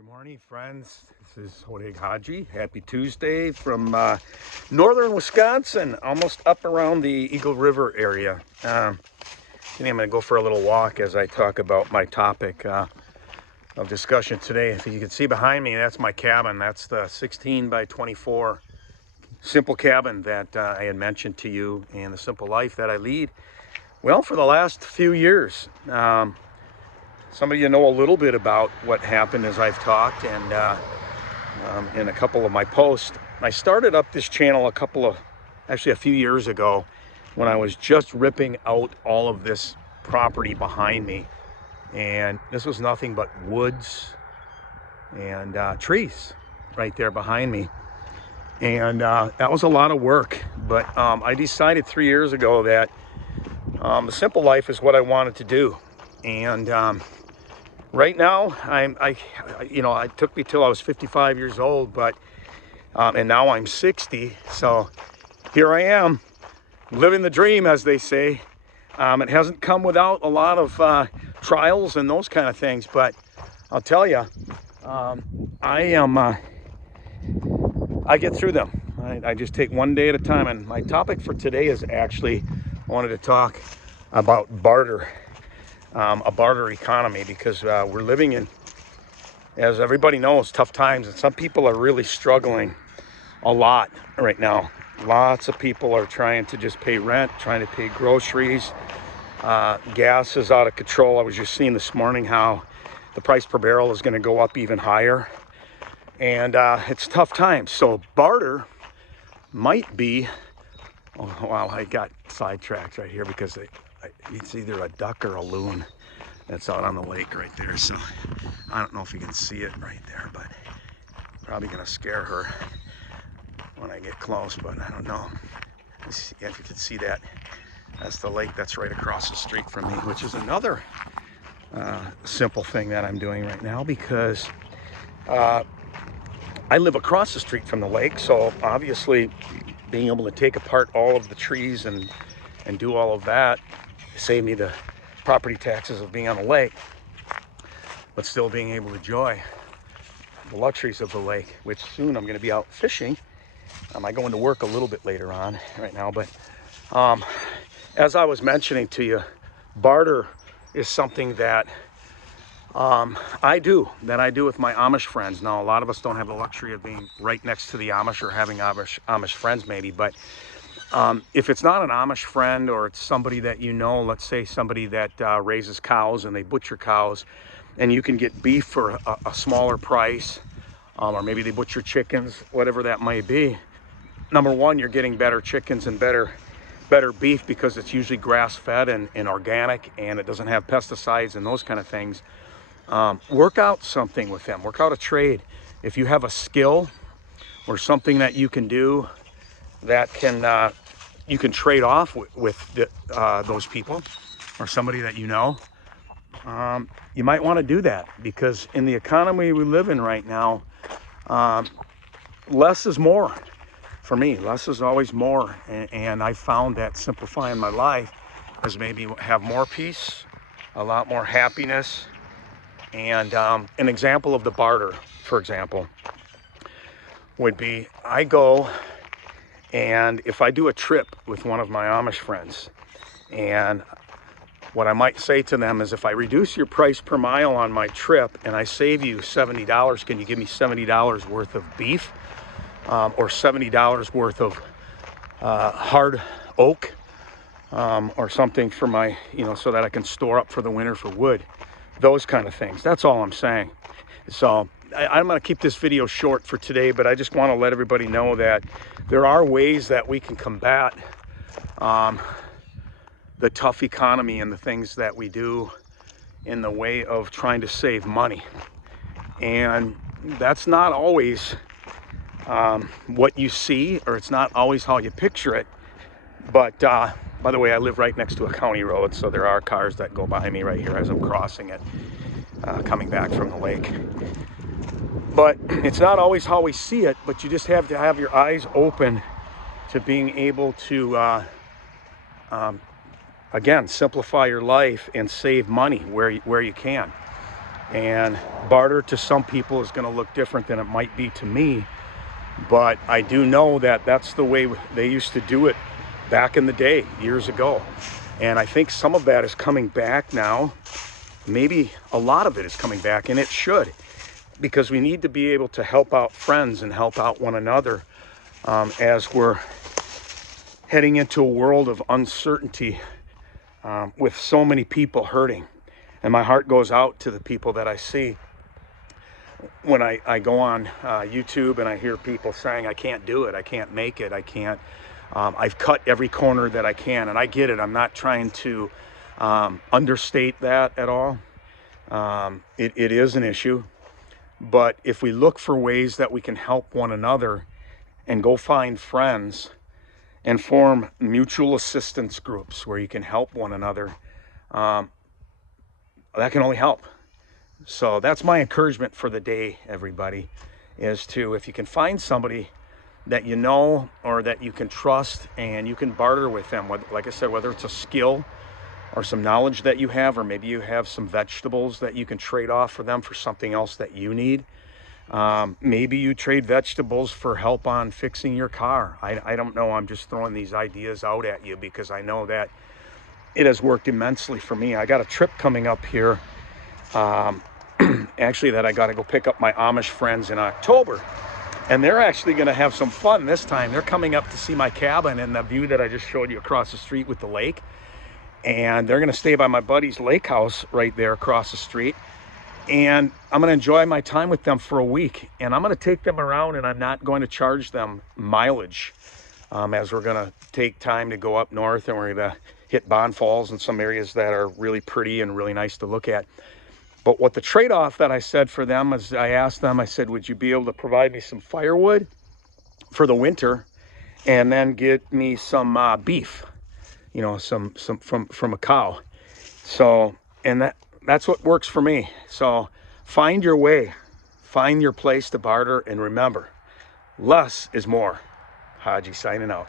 Good morning, friends. This is Hodeg Haji. Happy Tuesday from northern Wisconsin, almost up around the Eagle River area. I'm going to go for a little walk as I talk about my topic of discussion today. If you can see behind me, that's my cabin. That's the 16 by 24 simple cabin that I had mentioned to you, and the simple life that I lead, well, for the last few years. Some of you know a little bit about what happened as I've talked, and in a couple of my posts. I started up this channel a few years ago, when I was just ripping out all of this property behind me, and this was nothing but woods and trees right there behind me, and that was a lot of work. But I decided 3 years ago that the simple life is what I wanted to do, and right now, it took me till I was 55 years old, but and now I'm 60. So here I am, living the dream, as they say. It hasn't come without a lot of trials and those kind of things, but I'll tell you, I get through them. I just take one day at a time. And my topic for today is actually, I wanted to talk about barter. A barter economy, because we're living in, as everybody knows, tough times, and some people are really struggling a lot right now. Lots of people are trying to just pay rent, trying to pay groceries. Gas is out of control. I was just seeing this morning how the price per barrel is going to go up even higher, and it's tough times. So barter might be, oh wow, I got sidetracked right here because it's either a duck or a loon that's out on the lake right there. So I don't know if you can see it right there, but probably gonna scare her when I get close, but I don't know. If you can see that, that's the lake that's right across the street from me, which is another simple thing that I'm doing right now, because I live across the street from the lake. So obviously being able to take apart all of the trees and do all of that save me the property taxes of being on the lake, but still being able to enjoy the luxuries of the lake, which soon I'm going to be out fishing. I go into work a little bit later on right now, but as I was mentioning to you, barter is something that I do with my Amish friends. Now, a lot of us don't have the luxury of being right next to the Amish or having Amish friends maybe, but if it's not an Amish friend, or it's somebody that you know, let's say somebody that raises cows and they butcher cows, and you can get beef for a smaller price, or maybe they butcher chickens, whatever that may be. Number one, you're getting better chickens and better beef, because it's usually grass-fed and organic, and it doesn't have pesticides and those kind of things. Work out something with them. Work out a trade. If you have a skill or something that you can do that can you can trade off with those people, or somebody that you know, you might want to do that, because in the economy we live in right now, less is more. For me, less is always more, and I found that simplifying my life has made me have more peace, a lot more happiness. And an example of the barter, for example, would be, I go, and if I do a trip with one of my Amish friends, and what I might say to them is, if I reduce your price per mile on my trip and I save you $70, can you give me $70 worth of beef, or $70 worth of hard oak, or something for my, so that I can store up for the winter for wood, those kind of things. That's all I'm saying. So I'm going to keep this video short for today, but I just want to let everybody know that there are ways that we can combat the tough economy and the things that we do in the way of trying to save money. And that's not always what you see, or it's not always how you picture it. But by the way, I live right next to a county road, so there are cars that go by me right here as I'm crossing it, coming back from the lake. But it's not always how we see it, but you just have to have your eyes open to being able to, again, simplify your life and save money where you can. And barter to some people is going to look different than it might be to me. But I do know that that's the way they used to do it back in the day, years ago. And I think some of that is coming back now. Maybe a lot of it is coming back, and it should, because we need to be able to help out friends and help out one another as we're heading into a world of uncertainty with so many people hurting. And my heart goes out to the people that I see when I go on YouTube and I hear people saying, I can't do it, I can't make it, I can't, I've cut every corner that I can. And I get it. I'm not trying to understate that at all. It is an issue. But if we look for ways that we can help one another and go find friends and form mutual assistance groups where you can help one another, that can only help. So that's my encouragement for the day, everybody, is to, if you can find somebody that you know or that you can trust and you can barter with them, like I said, whether it's a skill or some knowledge that you have, or maybe you have some vegetables that you can trade off for them for something else that you need. Maybe you trade vegetables for help on fixing your car. I don't know. I'm just throwing these ideas out at you because I know that it has worked immensely for me. I got a trip coming up here, actually, that I got to go pick up my Amish friends in October. And they're actually going to have some fun this time. They're coming up to see my cabin and the view that I just showed you across the street with the lake. And they're going to stay by my buddy's lake house right there across the street. And I'm going to enjoy my time with them for a week. And I'm going to take them around, and I'm not going to charge them mileage as we're going to take time to go up north, and we're going to hit Bond Falls and some areas that are really pretty and really nice to look at. But what the trade-off that I said for them is, I asked them, I said, would you be able to provide me some firewood for the winter and then get me some beef, you know, some from a cow. So, and that's what works for me. So find your way, find your place to barter, and remember, less is more. Haji signing out.